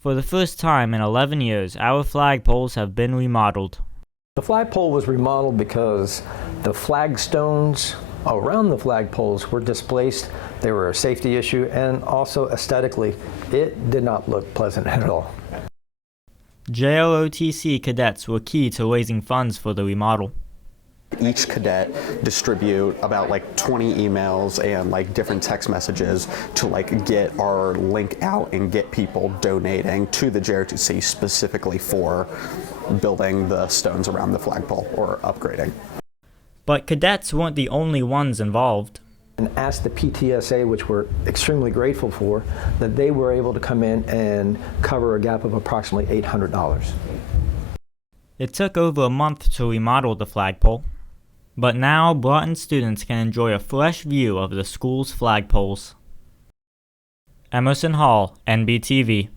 For the first time in 11 years, our flagpoles have been remodeled. The flagpole was remodeled because the flagstones around the flagpoles were displaced. They were a safety issue, and also aesthetically, it did not look pleasant at all. JLOTC cadets were key to raising funds for the remodel. Each cadet distribute about 20 emails and different text messages to get our link out and get people donating to the JROTC specifically for building the stones around the flagpole or upgrading. But cadets weren't the only ones involved. And asked the PTSA, which we're extremely grateful for, that they were able to come in and cover a gap of approximately $800. It took over a month to remodel the flagpole. But now, Broughton students can enjoy a fresh view of the school's flagpoles. Emerson Hall, NBTV.